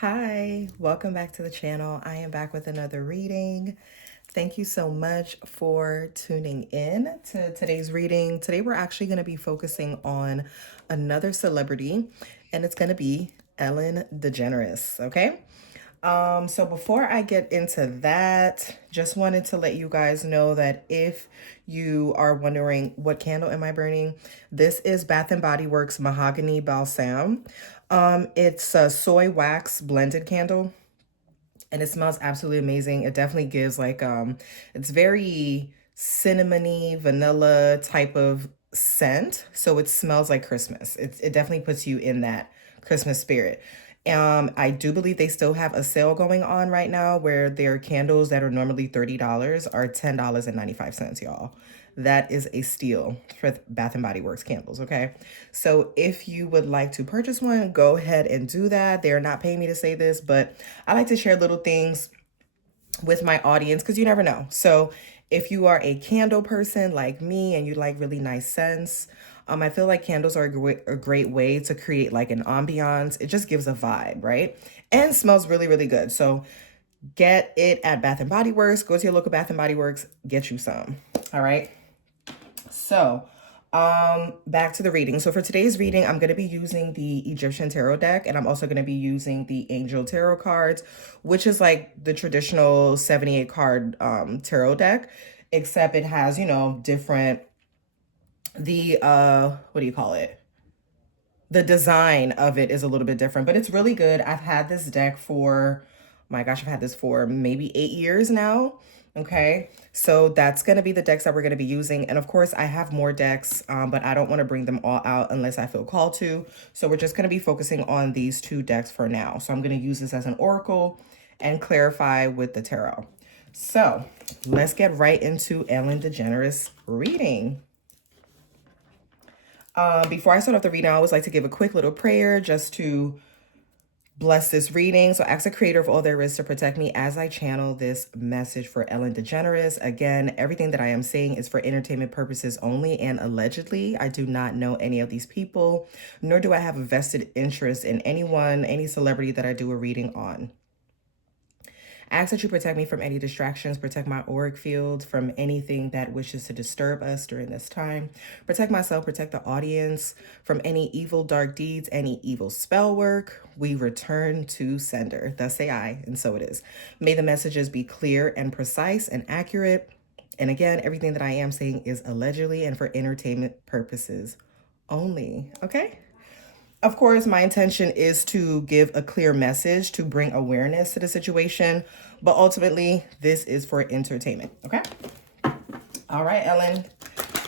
Hi, welcome back to the channel. I am back with another reading. Thank you so much for tuning in to today's reading. Today we're actually going to be focusing on another celebrity, and it's going to be Ellen DeGeneres, okay? So before I get into that, just wanted to let you guys know that if you are wondering what candle am I burning, this is Bath and Body Works Mahogany Balsam. It's a soy wax blended candle and it smells absolutely amazing. It definitely gives like it's very cinnamony vanilla type of scent, so it smells like Christmas. It definitely puts you in that Christmas spirit. I do believe they still have a sale going on right now where their candles that are normally $30 are $10.95, y'all. That is a steal for Bath and Body Works candles, okay? So if you would like to purchase one, go ahead and do that. They're not paying me to say this, but I like to share little things with my audience because you never know. So if you are a candle person like me and you like really nice scents, I feel like candles are a great way to create like an ambiance. It just gives a vibe, right? And smells really, really good. So get it at Bath and Body Works. Go to your local Bath and Body Works, get you some. All right. So, back to the reading. So for today's reading, I'm going to be using the Egyptian tarot deck, and I'm also going to be using the Angel Tarot cards, which is like the traditional 78 card tarot deck, except it has, different what do you call it? The design of it is a little bit different, but it's really good. I've had this deck for, my gosh, I've had this for maybe 8 years now. Okay, so that's going to be the decks that we're going to be using. And of course, I have more decks, but I don't want to bring them all out unless I feel called to. So we're just going to be focusing on these two decks for now. So I'm going to use this as an oracle and clarify with the tarot. So let's get right into Ellen DeGeneres reading. Before I start off the reading, I always like to give a quick little prayer just to bless this reading. So ask the creator of all there is to protect me as I channel this message for Ellen DeGeneres. Again, everything that I am saying is for entertainment purposes only and allegedly. I do not know any of these people, nor do I have a vested interest in anyone, any celebrity that I do a reading on. I ask that you protect me from any distractions, protect my auric field from anything that wishes to disturb us during this time. Protect myself, protect the audience from any evil, dark deeds, any evil spell work. We return to sender. Thus say I, and so it is. May the messages be clear and precise and accurate. And again, everything that I am saying is allegedly and for entertainment purposes only. Okay? Of course, my intention is to give a clear message to bring awareness to the situation, but ultimately, this is for entertainment, okay? All right, Ellen.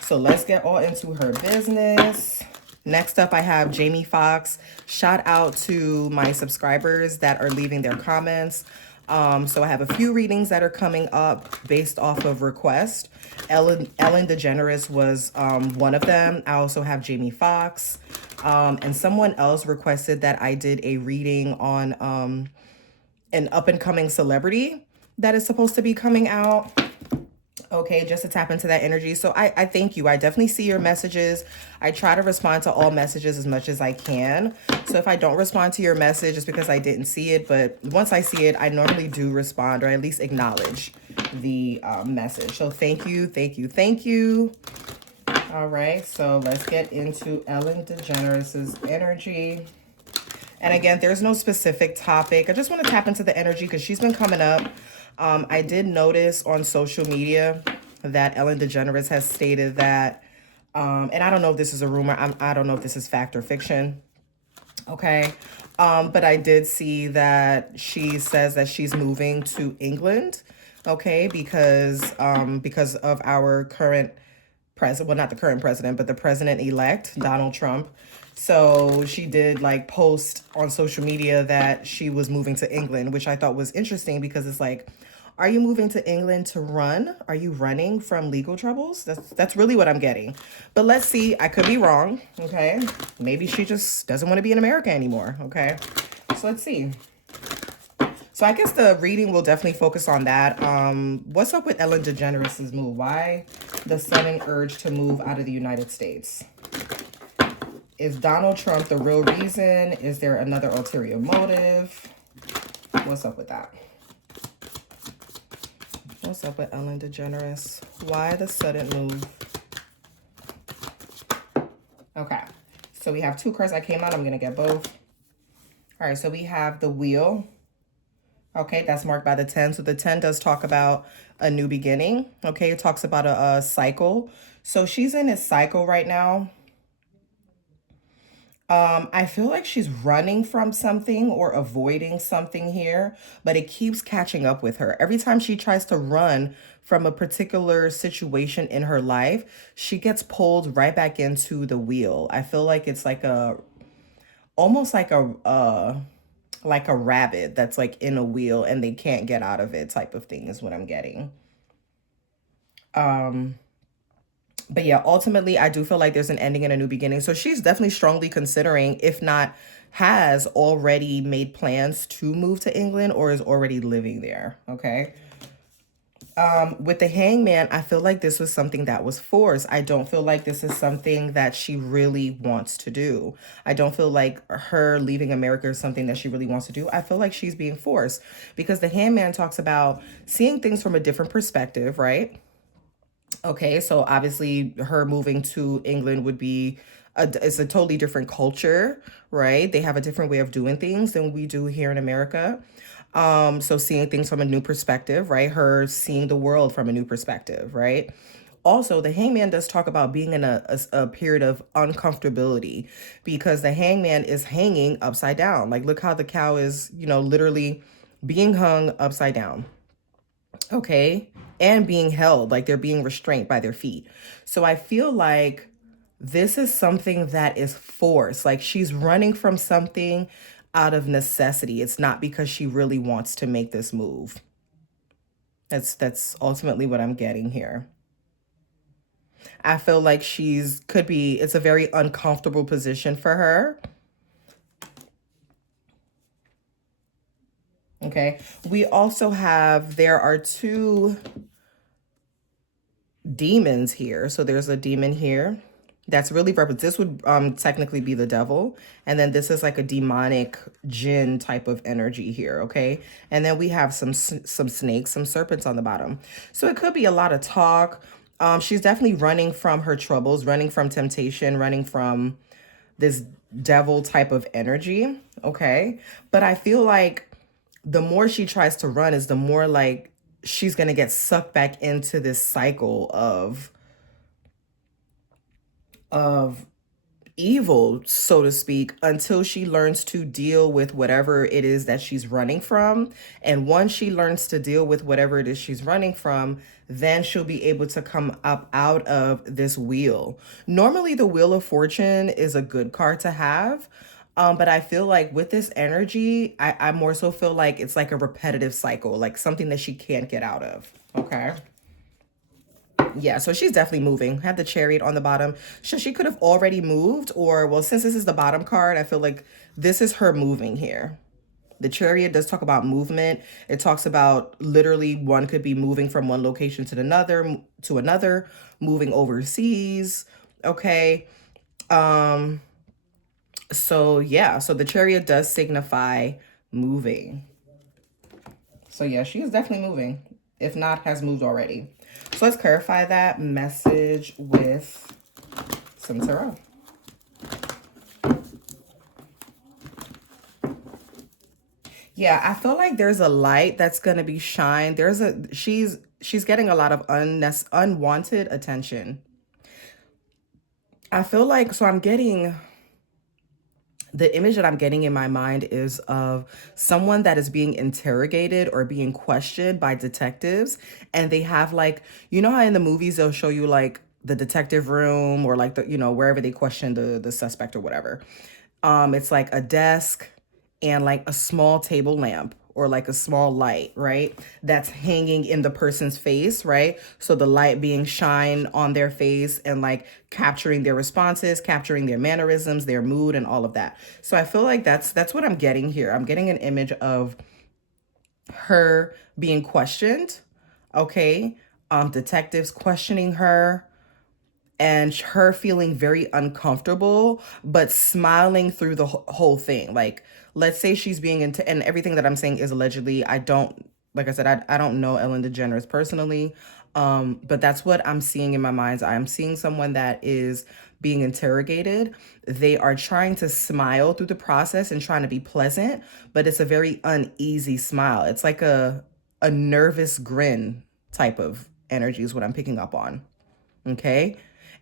So let's get all into her business. Next up, I have Jamie Foxx. Shout out to my subscribers that are leaving their comments. So I have a few readings that are coming up based off of request. Ellen DeGeneres was one of them. I also have Jamie Foxx. And someone else requested that I did a reading on an up-and-coming celebrity that is supposed to be coming out. Okay, just to tap into that energy. So I thank you. I definitely see your messages. I try to respond to all messages as much as I can. So if I don't respond to your message, it's because I didn't see it. But once I see it, I normally do respond or at least acknowledge the message. So thank you, thank you, thank you. All right, so let's get into Ellen DeGeneres' energy. And again, there's no specific topic. I just want to tap into the energy because she's been coming up. I did notice on social media that Ellen DeGeneres has stated that, and I don't know if this is a rumor. I don't know if this is fact or fiction. Okay. But I did see that she says that she's moving to England. Okay. Because of our current president, well, not the current president, but the president-elect, Donald Trump. So she did like post on social media that she was moving to England, which I thought was interesting because it's like, are you moving to England to run? Are you running from legal troubles? That's really what I'm getting. But let's see. I could be wrong. Okay. Maybe she just doesn't want to be in America anymore. Okay. So let's see. So I guess the reading will definitely focus on that. What's up with Ellen DeGeneres' move? Why the sudden urge to move out of the United States? Is Donald Trump the real reason? Is there another ulterior motive? What's up with that? What's up with Ellen DeGeneres? Why the sudden move? Okay. So we have two cards that came out. I'm going to get both. All right. So we have the wheel. Okay. That's marked by the 10. So the 10 does talk about a new beginning. Okay. It talks about a cycle. So she's in a cycle right now. I feel like she's running from something or avoiding something here, but it keeps catching up with her. Every time she tries to run from a particular situation in her life, she gets pulled right back into the wheel. I feel like it's like almost like a rabbit that's like in a wheel and they can't get out of it type of thing is what I'm getting. But yeah, ultimately, I do feel like there's an ending and a new beginning. So she's definitely strongly considering, if not has already made plans to move to England or is already living there. Okay. With the hangman, I feel like this was something that was forced. I don't feel like this is something that she really wants to do. I don't feel like her leaving America is something that she really wants to do. I feel like she's being forced because the hangman talks about seeing things from a different perspective, right? Okay, so obviously her moving to England would be it's a totally different culture, right? They have a different way of doing things than we do here in America. So seeing things from a new perspective, right? Her seeing the world from a new perspective, right? Also, the hangman does talk about being in a period of uncomfortability because the hangman is hanging upside down. Like, look how the cow is, literally being hung upside down. Okay. And being held, like they're being restrained by their feet. So I feel like this is something that is forced. Like she's running from something out of necessity. It's not because she really wants to make this move. That's ultimately what I'm getting here. I feel like it's a very uncomfortable position for her. Okay. We also have, there are two demons here. So there's a demon here that's really this would technically be the devil, and then this is like a demonic jinn type of energy here. Okay, and then we have some snakes, some serpents on the bottom. So it could be a lot of talk. She's definitely running from her troubles, running from temptation, running from this devil type of energy. Okay, but I feel like the more she tries to run is the more like she's going to get sucked back into this cycle of evil, so to speak, until she learns to deal with whatever it is that she's running from. And once she learns to deal with whatever it is she's running from, then she'll be able to come up out of this wheel. Normally, the Wheel of Fortune is a good card to have. But I feel like with this energy, I more so feel like it's like a repetitive cycle, like something that she can't get out of. Okay. Yeah, so she's definitely moving. Had the Chariot on the bottom. So she could have already moved, or, well, since this is the bottom card, I feel like this is her moving here. The Chariot does talk about movement. It talks about literally one could be moving from one location to another, moving overseas. Okay. So yeah, so the Chariot does signify moving. So yeah, she is definitely moving, if not has moved already. So let's clarify that message with some tarot. Yeah, I feel like there's a light that's gonna be shined. She's getting a lot of unwanted attention. I feel like, so I'm getting, the image that I'm getting in my mind is of someone that is being interrogated or being questioned by detectives. And they have like, you know how in the movies they'll show you like the detective room or like wherever they question the suspect or whatever. It's like a desk and like a small table lamp or like a small light, right? That's hanging in the person's face, right? So the light being shined on their face and like capturing their responses, capturing their mannerisms, their mood and all of that. So I feel like that's what I'm getting here. I'm getting an image of her being questioned, okay? Detectives questioning her, and her feeling very uncomfortable, but smiling through the whole thing. Like, let's say she's being into, and everything that I'm saying is allegedly. I don't, like I said, I don't know Ellen DeGeneres personally, but that's what I'm seeing in my mind's eye. I'm seeing someone that is being interrogated. They are trying to smile through the process and trying to be pleasant, but it's a very uneasy smile. It's like a nervous grin type of energy is what I'm picking up on. Okay.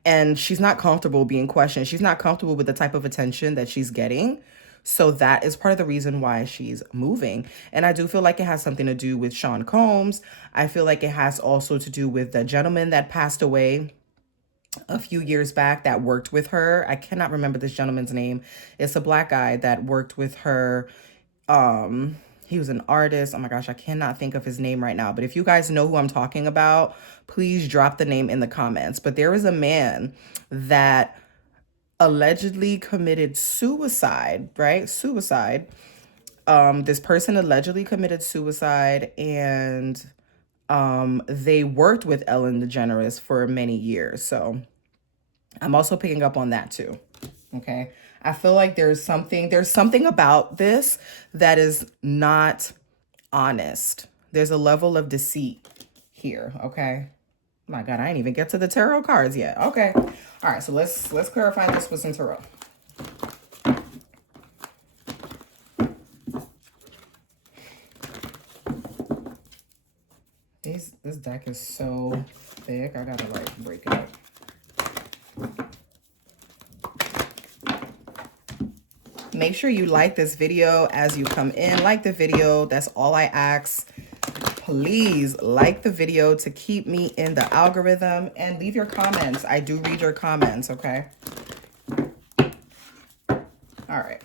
And she's not comfortable being questioned. She's not comfortable with the type of attention that she's getting. So that is part of the reason why she's moving. And I do feel like it has something to do with Sean Combs. I feel like it has also to do with the gentleman that passed away a few years back that worked with her. I cannot remember this gentleman's name. It's a black guy that worked with her. He was an artist. Oh my gosh, I cannot think of his name right now. But if you guys know who I'm talking about, please drop the name in the comments. But there is a man that allegedly committed suicide, right? Suicide. This person allegedly committed suicide, and they worked with Ellen DeGeneres for many years. So I'm also picking up on that too. Okay. I feel like there's something about this that is not honest. There's a level of deceit here. Okay. My God, I didn't even get to the tarot cards yet. Okay. All right. So let's clarify this with some tarot. This deck is so thick. I gotta like break it up. Make sure you like this video as you come in. Like the video. That's all I ask. Please like the video to keep me in the algorithm, and leave your comments. I do read your comments, okay? All right.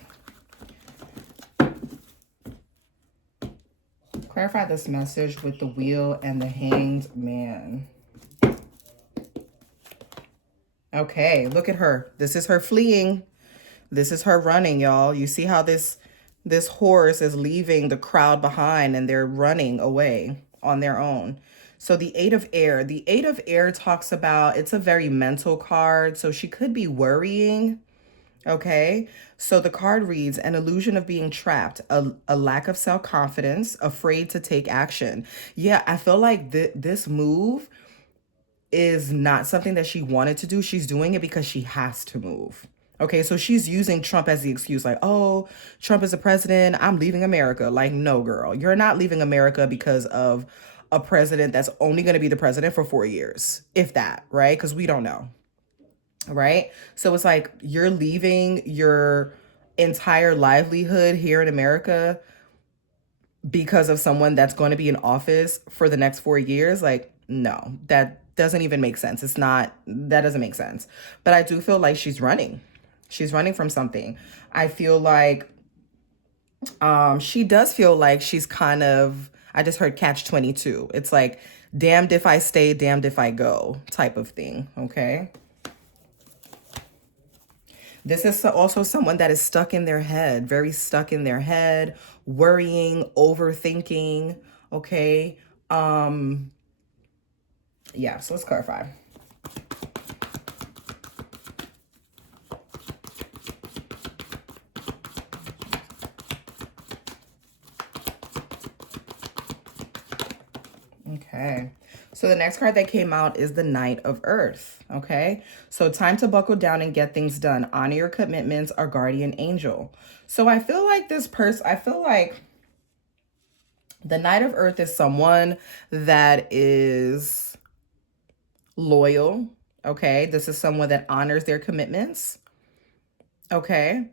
Clarify this message with the Wheel and the Hanged Man. Okay, look at her. This is her fleeing. This is her running, y'all. You see how this horse is leaving the crowd behind, and they're running away on their own. So the Eight of Air. The Eight of Air talks about, it's a very mental card. So she could be worrying. Okay. So the card reads, an illusion of being trapped, a lack of self-confidence, afraid to take action. Yeah, I feel like this move is not something that she wanted to do. She's doing it because she has to move. Okay, so she's using Trump as the excuse, like, oh, Trump is the president, I'm leaving America. Like, no, girl, you're not leaving America because of a president that's only going to be the president for 4 years, if that, right? Because we don't know, right? So it's like you're leaving your entire livelihood here in America because of someone that's going to be in office for the next 4 years. Like, no, that doesn't even make sense. That doesn't make sense. But I do feel like she's running. She's running from something. I feel like she does feel like she's kind of, I just heard catch 22. It's like, damned if I stay, damned if I go type of thing. Okay. This is also someone that is stuck in their head, very stuck in their head, worrying, overthinking. Okay. Yeah, so let's clarify. Okay. So the next card that came out is the Knight of Earth. Okay. So time to buckle down and get things done. Honor your commitments, our guardian angel. So I feel like the Knight of Earth is someone that is loyal. Okay. This is someone that honors their commitments. Okay.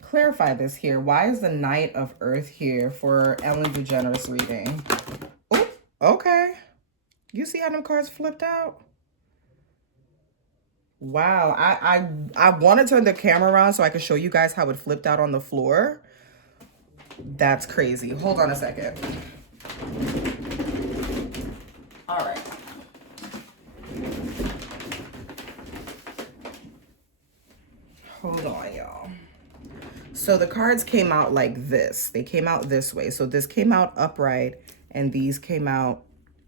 Clarify this here. Why is the Knight of Earth here for Ellen DeGeneres reading? Oh, okay. You see how them cards flipped out? Wow. I want to turn the camera around so I can show you guys how it flipped out on the floor. That's crazy. Hold on a second. All right. Hold on, y'all. So the cards came out like this. They came out this way. So this came out upright and these came out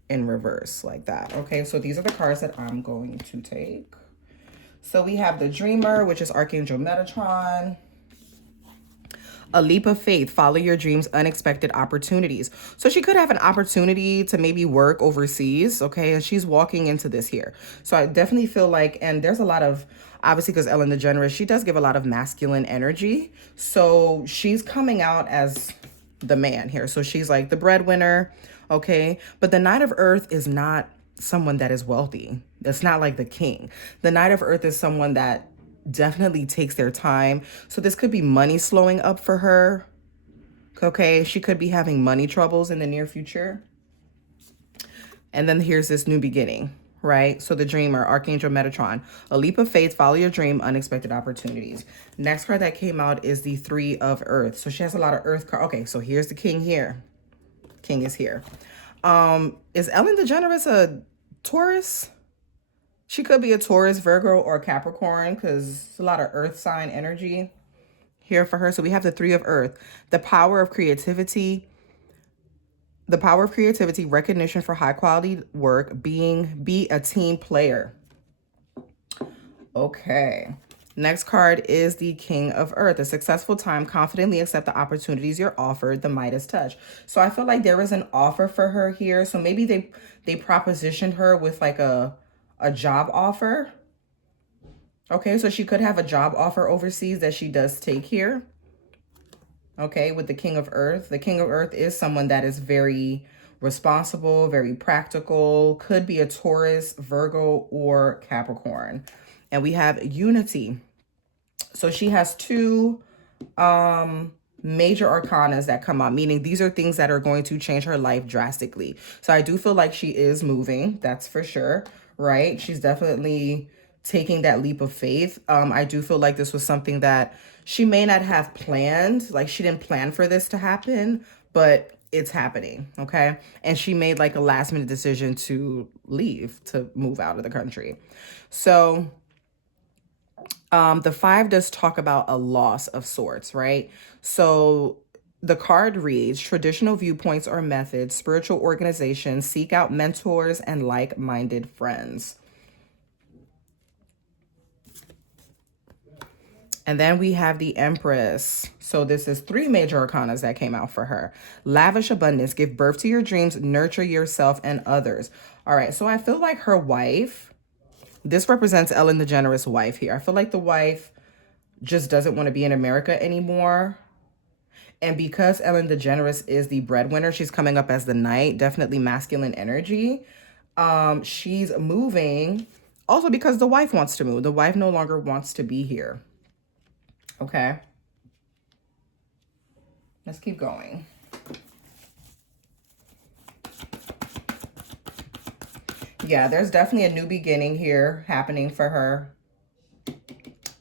in reverse like that. Okay, so these are the cards that I'm going to take. So we have the Dreamer, which is Archangel Metatron. A leap of faith, follow your dreams, unexpected opportunities. So she could have an opportunity to maybe work overseas, okay? And she's walking into this here. So I definitely feel like, and there's a lot of, obviously because Ellen DeGeneres, she does give a lot of masculine energy. So she's coming out as the man here. So she's like the breadwinner, okay? But the Knight of Earth is not someone that is wealthy. It's not like the king. The Knight of Earth is someone that definitely takes their time. So this could be money slowing up for her. Okay, she could be having money troubles in the near future. And then here's this new beginning, right? So the Dreamer, Archangel Metatron, a leap of faith, follow your dream, unexpected opportunities. Next card that came out is the Three of Earth. So she has a lot of Earth cards. Okay, so here's the King here. King is here. Is Ellen DeGeneres a Taurus? She could be a Taurus, Virgo, or Capricorn because a lot of earth sign energy here for her. So we have the Three of Earth, the power of creativity, recognition for high quality work, be a team player. Okay. Next card is the King of Earth, a successful time, confidently accept the opportunities you're offered, the Midas touch. So I feel like there is an offer for her here. So maybe they propositioned her with like a job offer. Okay, so she could have a job offer overseas that she does take here. Okay, with the King of Earth. The King of Earth is someone that is very responsible, very practical, could be a Taurus, Virgo, or Capricorn. And we have unity. So she has two major arcanas that come out, meaning these are things that are going to change her life drastically. So I do feel like she is moving, that's for sure, right? She's definitely taking that leap of faith. I do feel like this was something that she may not have planned, like she didn't plan for this to happen, but it's happening, okay? And she made like a last minute decision to leave, to move out of the country. So the 5 does talk about a loss of sorts, right? So the card reads, traditional viewpoints or methods, spiritual organizations, seek out mentors and like-minded friends. And then we have the Empress. So this is 3 major arcanas that came out for her. Lavish abundance, give birth to your dreams, nurture yourself and others. All right, so I feel like her wife, this represents Ellen DeGeneres' wife here. I feel like the wife just doesn't want to be in America anymore. And because Ellen DeGeneres is the breadwinner, she's coming up as the Knight, definitely masculine energy. She's moving also because the wife wants to move. The wife no longer wants to be here. Okay. Let's keep going. Yeah, there's definitely a new beginning here happening for her.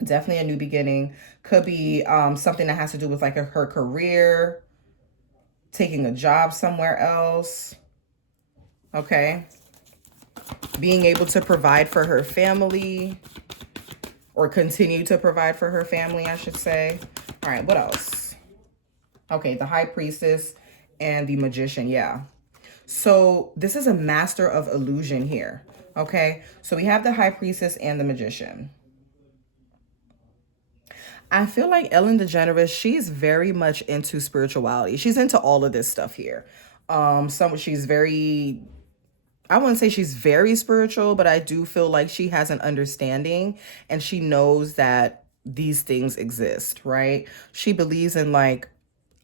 Definitely a new beginning. Could be something that has to do with like her career, taking a job somewhere else. Okay. Being able to provide for her family, or continue to provide for her family, I should say. All right, what else? Okay, the High Priestess and the Magician, yeah. So this is a master of illusion here, okay? So we have the High Priestess and the Magician. I feel like Ellen DeGeneres, she's very much into spirituality. She's into all of this stuff here. She's very, I wouldn't say she's very spiritual, but I do feel like she has an understanding and she knows that these things exist, right? She believes in like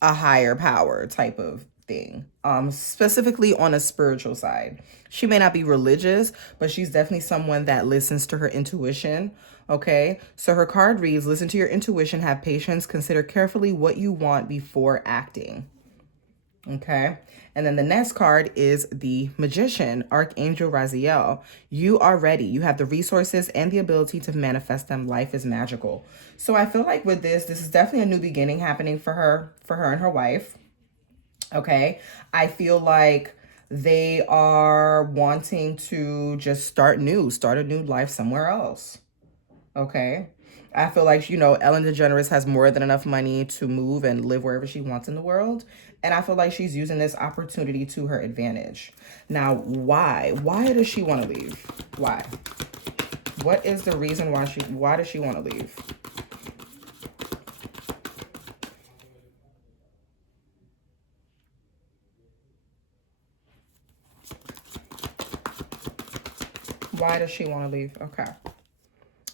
a higher power type of thing, specifically on a spiritual side. She may not be religious, but she's definitely someone that listens to her intuition. Okay, so her card reads, listen to your intuition, have patience, consider carefully what you want before acting. Okay, and then the next card is the Magician, Archangel Raziel. You are ready. You have the resources and the ability to manifest them. Life is magical. So I feel like with this is definitely a new beginning happening for her and her wife. Okay, I feel like they are wanting to just start a new life somewhere else. Okay. I feel like, Ellen DeGeneres has more than enough money to move and live wherever she wants in the world. And I feel like she's using this opportunity to her advantage. Now, why? Why does she want to leave? Why? What is the reason why does she want to leave? Why does she want to leave? Okay.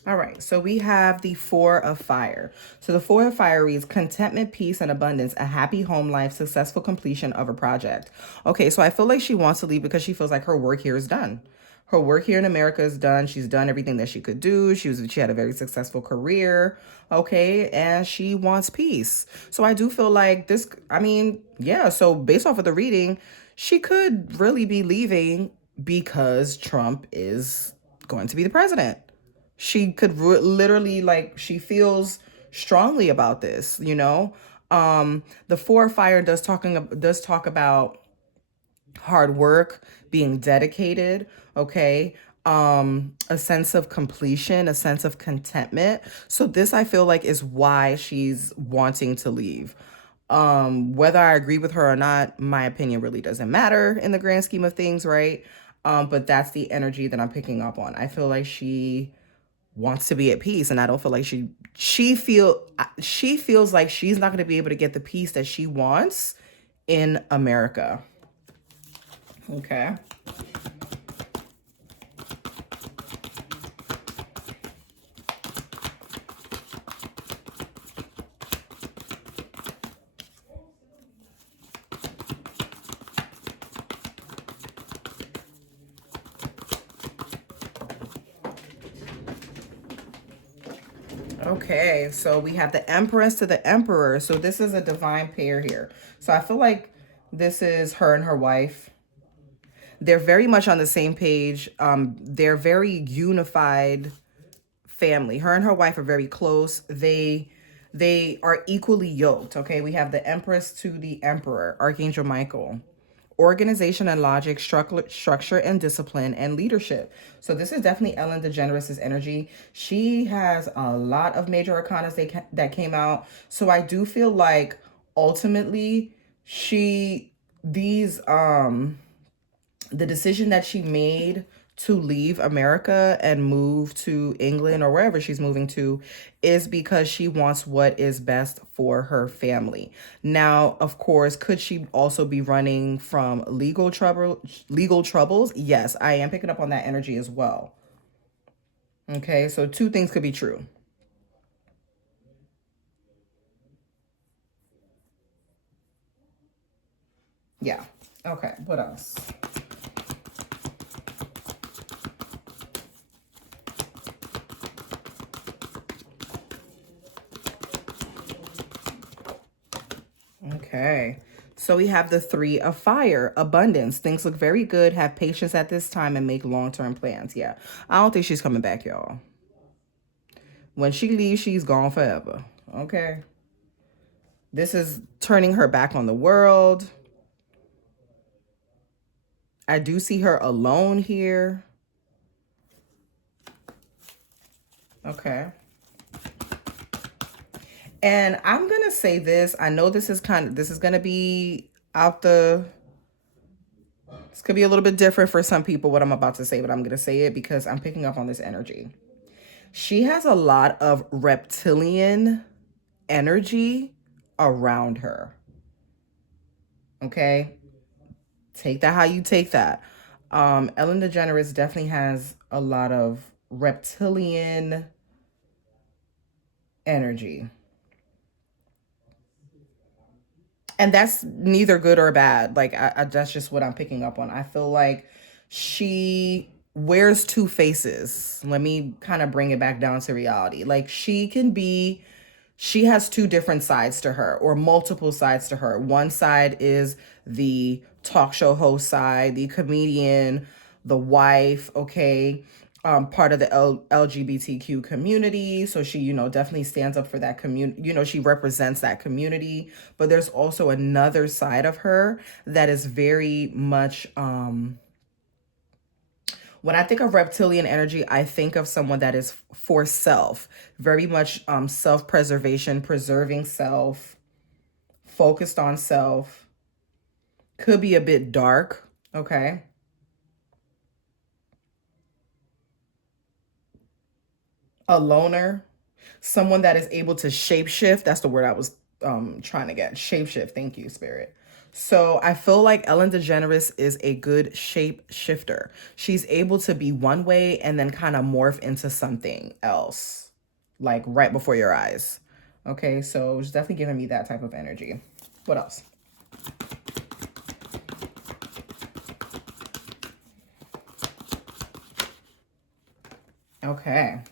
All right, so we have the Four of Fire. So the Four of Fire reads contentment, peace, and abundance, a happy home life, successful completion of a project. Okay, so I feel like she wants to leave because she feels like her work here is done. Her work here in America is done. She's done everything that she could do. She had a very successful career, okay, and she wants peace. So I do feel like this, I mean, yeah, so based off of the reading, she could really be leaving because Trump is going to be the president. She could literally, like, she feels strongly about this, you know. The Four of Fire does talk about hard work, being dedicated, okay, a sense of completion, a sense of contentment. So this, I feel like, is why she's wanting to leave. Whether I agree with her or not, my opinion really doesn't matter in the grand scheme of things, right? But that's the energy that I'm picking up on. I feel like she wants to be at peace, and I don't feel like she feels like she's not going to be able to get the peace that she wants in America. Okay. Okay, so we have the Empress to the Emperor. So this is a divine pair here. So I feel like this is her and her wife. They're very much on the same page. They're very unified family. Her and her wife are very close. They are equally yoked. Okay, we have the Empress to the Emperor, Archangel Michael. Organization and logic, structure and discipline, and leadership. So this is definitely Ellen DeGeneres' energy. She has a lot of major arcanas that came out. So I do feel like ultimately she these the decision that she made to leave America and move to England or wherever she's moving to is because she wants what is best for her family. Now, of course, could she also be running from legal troubles? Yes, I am picking up on that energy as well. Okay, so two things could be true. Yeah. Okay, what else? Okay. So we have the Three of Fire, abundance. Things look very good. Have patience at this time and make long-term plans. Yeah. I don't think she's coming back, y'all. When she leaves, she's gone forever. Okay. This is turning her back on the world. I do see her alone here. Okay. And I'm going to say this. I know this is going to be out the This could be a little bit different for some people what I'm about to say, but I'm going to say it because I'm picking up on this energy. She has a lot of reptilian energy around her. Okay? Take that how you take that. Ellen DeGeneres definitely has a lot of reptilian energy. And that's neither good or bad. Like, that's just what I'm picking up on. I feel like she wears two faces. Let me kind of bring it back down to reality. Like, she has two different sides to her, or multiple sides to her. One side is the talk show host side, the comedian, the wife, okay, part of the LGBTQ community. So she, definitely stands up for that community. She represents that community. But there's also another side of her that is very much, when I think of reptilian energy, I think of someone that is for self, very much self-preservation, preserving self, focused on self, could be a bit dark, okay? A loner, someone that is able to shapeshift. That's the word I was trying to get. Shapeshift. Thank you, Spirit. So I feel like Ellen DeGeneres is a good shape shifter. She's able to be one way and then kind of morph into something else, like right before your eyes. Okay, so it's definitely giving me that type of energy. What else? Okay.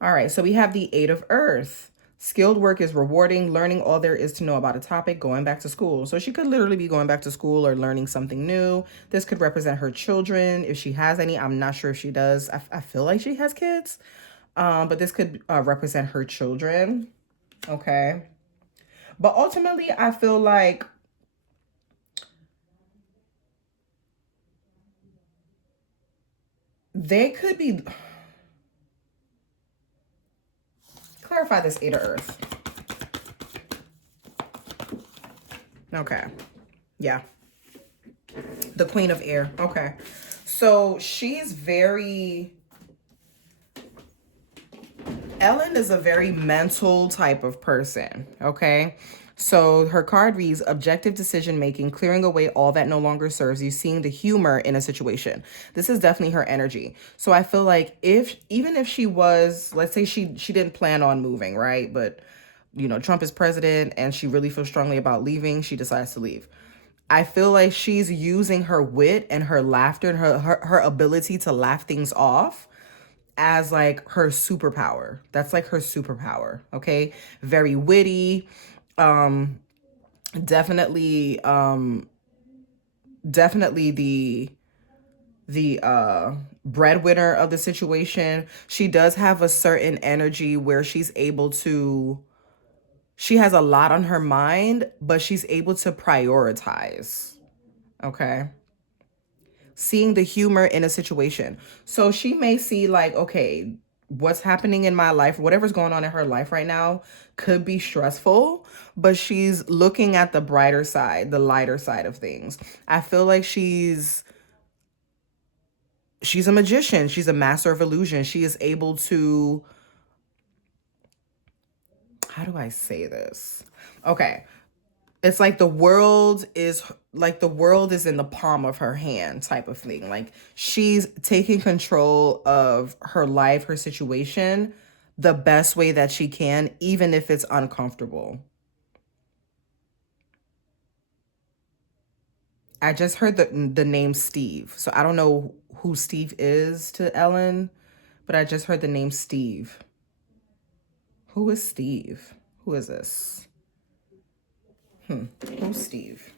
All right, so we have the Eight of Earth. Skilled work is rewarding, learning all there is to know about a topic, going back to school. So she could literally be going back to school or learning something new. This could represent her children, if she has any. I'm not sure if she does. I feel like she has kids, but this could represent her children. Okay. But ultimately, I feel like they could be. Clarify this Eight of Earth. Okay. Yeah. The Queen of Air. Okay. So she's very. Ellen is a very mental type of person. Okay. So her card reads objective decision making, clearing away all that no longer serves you, seeing the humor in a situation. This is definitely her energy. So I feel like if even if she was, let's say she didn't plan on moving, right? But Trump is president and she really feels strongly about leaving, she decides to leave. I feel like she's using her wit and her laughter and her ability to laugh things off as like her superpower. That's like her superpower. Okay. Very witty. Um, definitely, definitely the breadwinner of the situation. She does have a certain energy where she has a lot on her mind, but she's able to prioritize. Okay. Seeing the humor in a situation. So she may see like, okay, what's happening in my life, whatever's going on in her life right now could be stressful, but she's looking at the brighter side, the lighter side of things. I feel like she's a magician. She's a master of illusion. She is able to, how do I say this? Okay. It's like the world is in the palm of her hand type of thing. Like she's taking control of her life, her situation, the best way that she can, even if it's uncomfortable. I just heard the name Steve. So I don't know who Steve is to Ellen, but I just heard the name Steve. Who is Steve? Who is this? Who's Steve?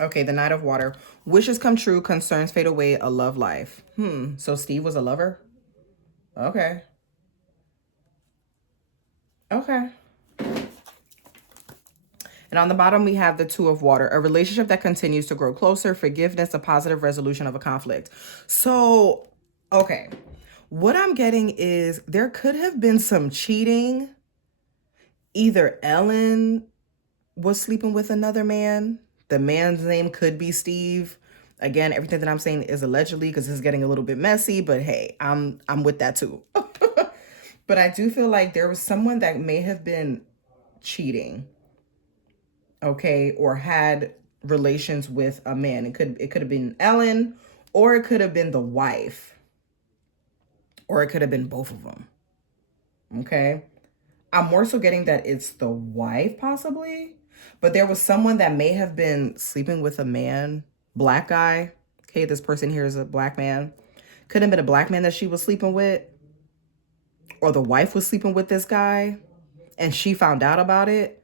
Okay, the Knight of Water. Wishes come true, concerns fade away, a love life. So Steve was a lover? Okay. Okay. And on the bottom, we have the Two of Water, a relationship that continues to grow closer, forgiveness, a positive resolution of a conflict. So, okay. What I'm getting is there could have been some cheating. Either Ellen was sleeping with another man. The man's name could be Steve. Again, everything that I'm saying is allegedly because it's getting a little bit messy, but hey, I'm with that too. But I do feel like there was someone that may have been cheating, okay, or had relations with a man. It could have been Ellen, or it could have been the wife, or it could have been both of them. Okay. I'm more so getting that it's the wife, possibly, but there was someone that may have been sleeping with a man, black guy. Okay, this person here is a black man. Could have been a black man that she was sleeping with, or the wife was sleeping with this guy, and she found out about it.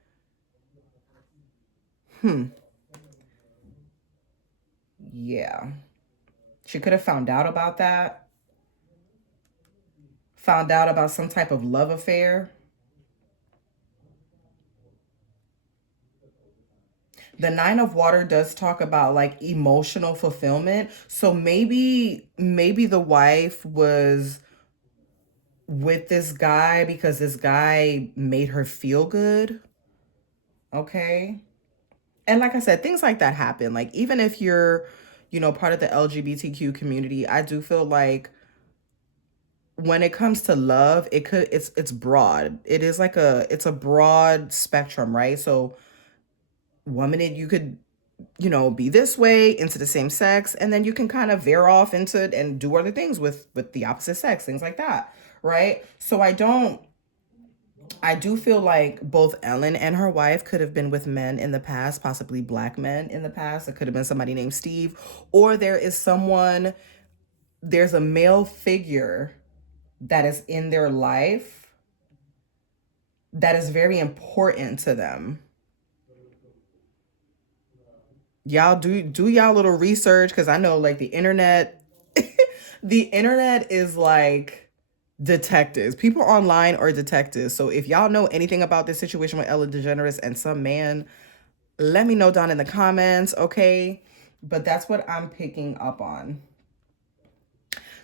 Yeah, she could have found out about that, found out about some type of love affair. The Nine of Water does talk about like emotional fulfillment. So maybe the wife was with this guy because this guy made her feel good. Okay. And like I said, things like that happen. Like even if you're, part of the LGBTQ community, I do feel like when it comes to love, it's broad. It's a broad spectrum, right? So one minute you could, be this way into the same sex, and then you can kind of veer off into and do other things with the opposite sex, things like that, right? So I do feel like both Ellen and her wife could have been with men in the past, possibly black men in the past. It could have been somebody named Steve, or there's a male figure that is in their life that is very important to them. Y'all do y'all little research, because I know like the internet, the internet is like detectives. People online are detectives. So if y'all know anything about this situation with Ellen DeGeneres and some man, let me know down in the comments, okay? But that's what I'm picking up on.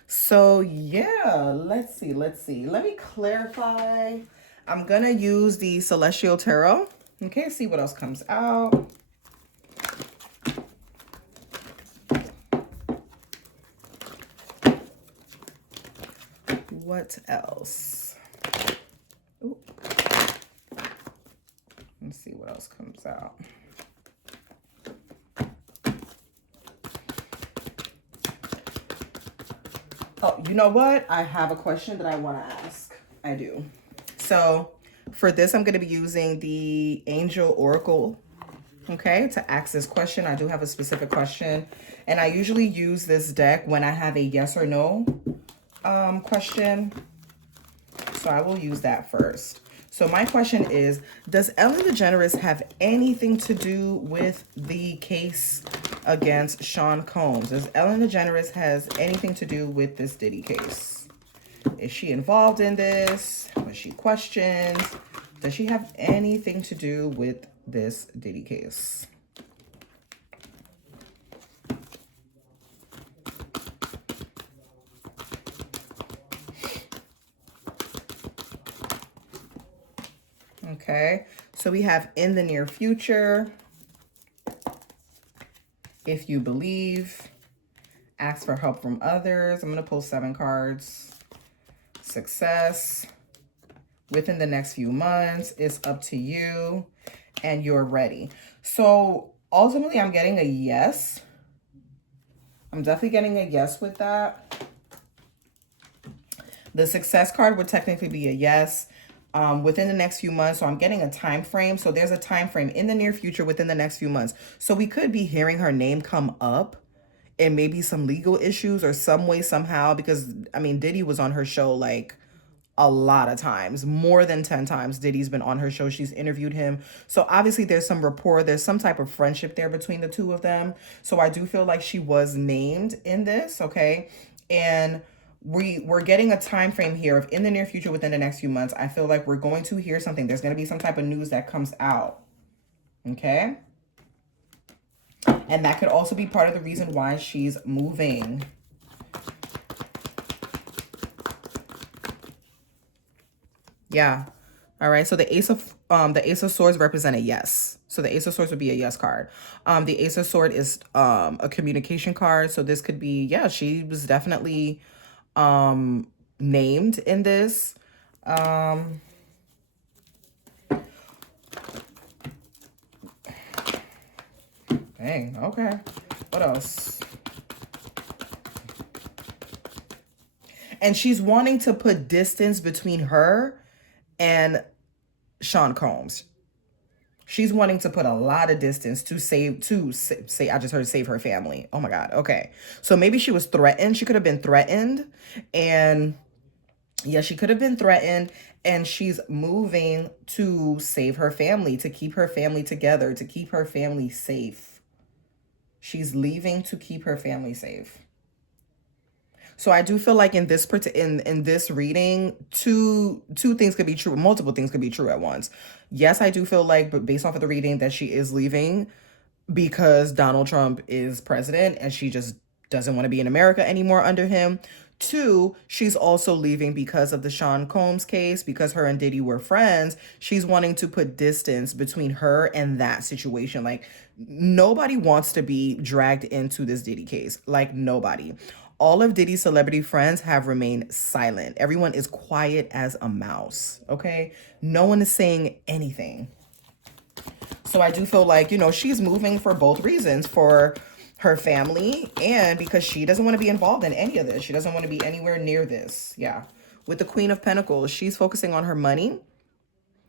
So yeah, let's see. Let me clarify. I'm gonna use the Celestial Tarot. Okay, see what else comes out. What else? Ooh. Let's see what else comes out. Oh, you know what? I have a question that I want to ask. I do. So for this, I'm going to be using the Angel Oracle, okay, to ask this question. I do have a specific question, and I usually use this deck when I have a yes or no question. So I will use that first. So my question is, does Ellen DeGeneres have anything to do with the case against Sean Combs? Does Ellen DeGeneres has anything to do with this Diddy case? Is she involved in this? Was she questioned? Does she have anything to do with this Diddy case? Okay, so we have in the near future, if you believe, ask for help from others. I'm going to pull 7 cards. Success, within the next few months, it's up to you, and you're ready. So ultimately, I'm getting a yes. I'm definitely getting a yes with that. The success card would technically be a yes. Within the next few months. So I'm getting a time frame. So there's a time frame in the near future within the next few months. So we could be hearing her name come up and maybe some legal issues or some way, somehow, because I mean, Diddy was on her show like a lot of times, more than 10 times. Diddy's been on her show. She's interviewed him. So obviously there's some rapport. There's some type of friendship there between the two of them. So I do feel like she was named in this. Okay. And we're getting a time frame here of in the near future, within the next few months. I feel like we're going to hear something. There's going to be some type of news that comes out. Okay. And that could also be part of the reason why she's moving. Yeah. All right. So the Ace of Swords represent a yes. So the Ace of Swords would be a yes card. The Ace of Swords is a communication card. So this could be, yeah, she was definitely named in this. Dang, okay. What else? And she's wanting to put distance between her and Sean Combs. She's wanting to put a lot of distance to say, I just heard save her family. Oh my God. Okay. So maybe she was threatened. She could have been threatened. And yeah, she could have been threatened. And she's moving to save her family, to keep her family together, to keep her family safe. She's leaving to keep her family safe. So I do feel like in this reading, two things could be true. Multiple things could be true at once. Yes, I do feel like, but based off of the reading, that she is leaving because Donald Trump is president and she just doesn't want to be in America anymore under him. Two, she's also leaving because of the Sean Combs case, because her and Diddy were friends. She's wanting to put distance between her and that situation. Like, nobody wants to be dragged into this Diddy case. Like, nobody. All of Diddy's celebrity friends have remained silent. Everyone is quiet as a mouse, okay? No one is saying anything. So I do feel like, she's moving for both reasons, for her family and because she doesn't want to be involved in any of this. She doesn't want to be anywhere near this. Yeah. With the Queen of Pentacles, she's focusing on her money,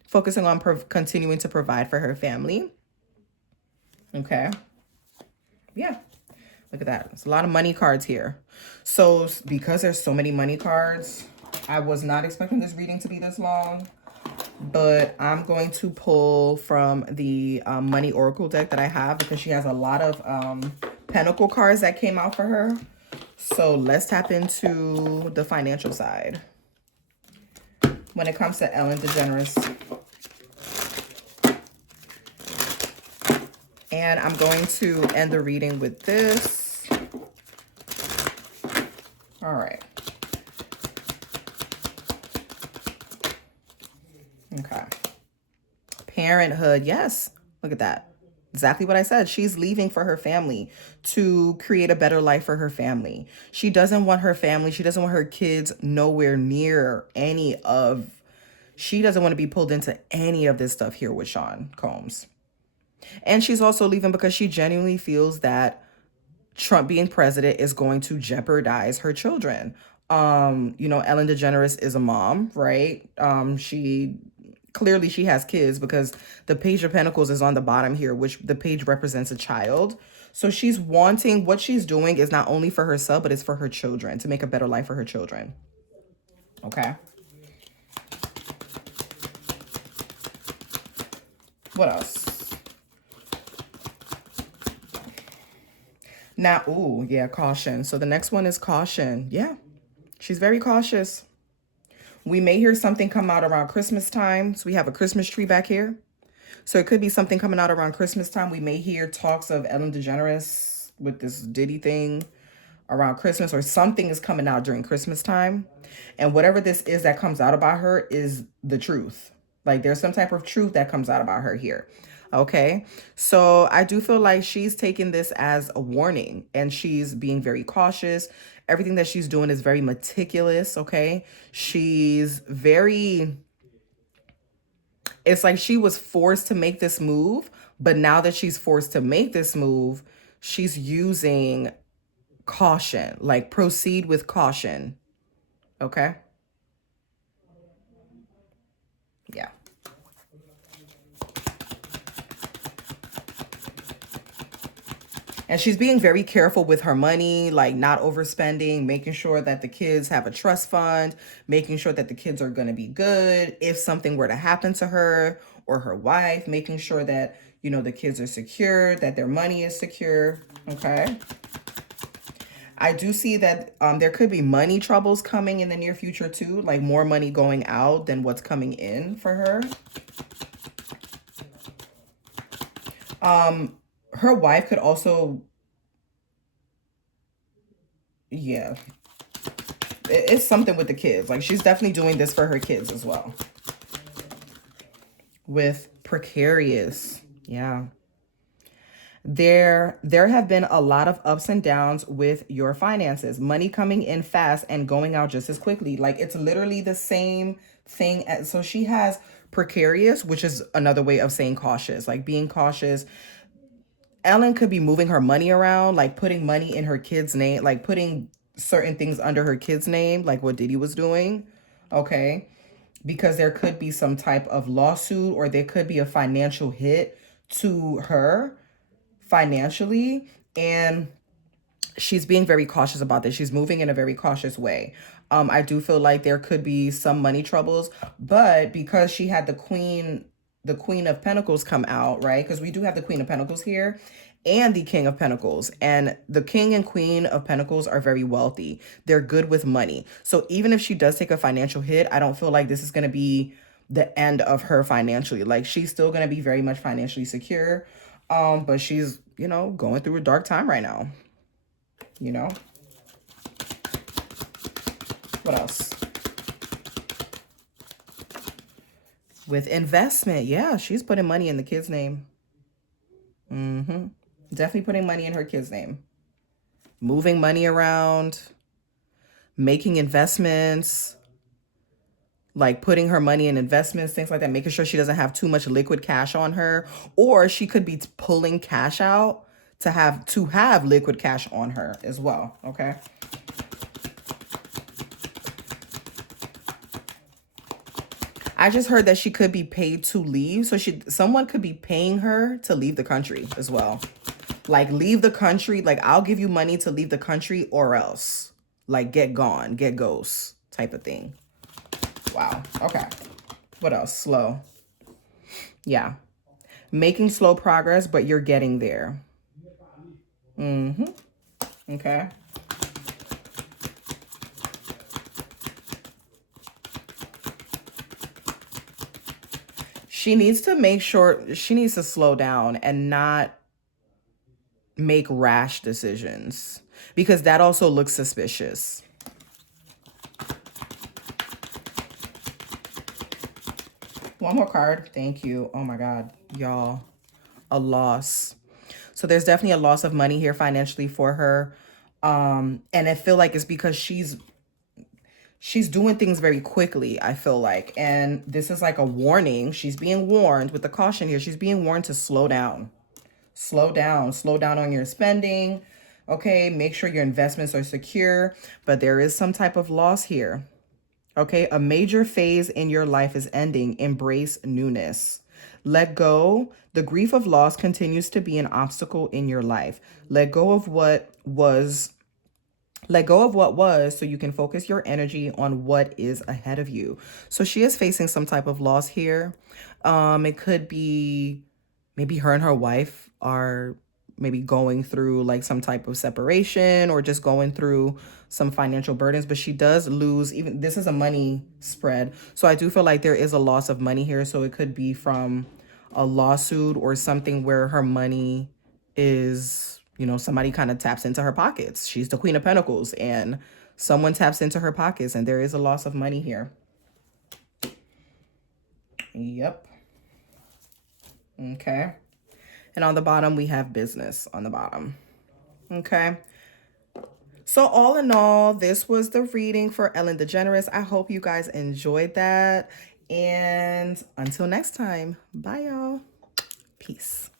focusing on continuing to provide for her family. Okay. Yeah. Look at that. There's a lot of money cards here. So because there's so many money cards, I was not expecting this reading to be this long. But I'm going to pull from the Money Oracle deck that I have because she has a lot of Pentacle cards that came out for her. So let's tap into the financial side when it comes to Ellen DeGeneres. And I'm going to end the reading with this. All right. Okay. Parenthood. Yes. Look at that. Exactly what I said. She's leaving for her family to create a better life for her family. She doesn't want her family. She doesn't want her kids nowhere near she doesn't want to be pulled into any of this stuff here with Sean Combs. And she's also leaving because she genuinely feels that Trump being president is going to jeopardize her children. Ellen DeGeneres is a mom, right? Clearly she has kids because the Page of Pentacles is on the bottom here, which the page represents a child. So she's wanting, what she's doing is not only for herself, but it's for her children, to make a better life for her children. Okay. What else? Now, ooh, yeah, caution. So the next one is caution. Yeah, she's very cautious. We may hear something come out around Christmas time. So we have a Christmas tree back here. So it could be something coming out around Christmas time. We may hear talks of Ellen DeGeneres with this Diddy thing around Christmas, or something is coming out during Christmas time. And whatever this is that comes out about her is the truth. Like, there's some type of truth that comes out about her here. Okay, so I do feel like she's taking this as a warning and she's being very cautious. Everything that she's doing is very meticulous. Okay, it's like she was forced to make this move, but now that she's forced to make this move, she's using caution, like proceed with caution. Okay. Yeah. And she's being very careful with her money, like not overspending, making sure that the kids have a trust fund, making sure that the kids are going to be good. If something were to happen to her or her wife, making sure that, the kids are secure, that their money is secure. Okay. I do see that there could be money troubles coming in the near future too, like more money going out than what's coming in for her. Her wife could also, yeah, it's something with the kids. Like, she's definitely doing this for her kids as well. With precarious, yeah. There have been a lot of ups and downs with your finances. Money coming in fast and going out just as quickly. Like, it's literally the same thing. So she has precarious, which is another way of saying cautious, like being cautious. Ellen could be moving her money around, like putting money in her kid's name, like putting certain things under her kid's name, like what Diddy was doing. Okay. Because there could be some type of lawsuit, or there could be a financial hit to her financially, and she's being very cautious about this. She's moving in a very cautious way. I do feel like there could be some money troubles, but because she had the Queen of Pentacles come out, right? Because we do have the Queen of Pentacles here and the King of Pentacles, and the King and Queen of Pentacles are very wealthy. They're good with money. So even if she does take a financial hit, I don't feel like this is going to be the end of her financially. Like, she's still going to be very much financially secure. But she's, going through a dark time right now, What else? With investment, yeah, she's putting money in the kid's name. Definitely putting money in her kid's name. Moving money around, making investments, like putting her money in investments, things like that, making sure she doesn't have too much liquid cash on her, or she could be pulling cash out to have liquid cash on her as well, okay? I just heard that she could be paid to leave, so someone could be paying her to leave the country as well. Like leave the country, like I'll give you money to leave the country or else. Like get gone, get ghost type of thing. Wow. Okay. What else? Slow. Yeah. Making slow progress, but you're getting there. Okay. She needs to make sure she needs to slow down and not make rash decisions because that also looks suspicious. One more card. Thank you. Oh my God, y'all. A loss. So there's definitely a loss of money here financially for her. And I feel like it's because she's doing things very quickly, I feel like. And this is like a warning. She's being warned with the caution here. She's being warned to slow down. Slow down. Slow down on your spending. Okay, make sure your investments are secure. But there is some type of loss here. Okay, a major phase in your life is ending. Embrace newness. Let go. The grief of loss continues to be an obstacle in your life. Let go of what was. Let go of what was so you can focus your energy on what is ahead of you. So she is facing some type of loss here. It could be maybe her and her wife are maybe going through like some type of separation or just going through some financial burdens, but she does lose, even this is a money spread. So I do feel like there is a loss of money here. So it could be from a lawsuit or something where her money is, somebody kind of taps into her pockets. She's the Queen of Pentacles and someone taps into her pockets and there is a loss of money here. Yep. Okay. And on the bottom, we have business on the bottom. Okay. So all in all, this was the reading for Ellen DeGeneres. I hope you guys enjoyed that. And until next time, bye y'all. Peace.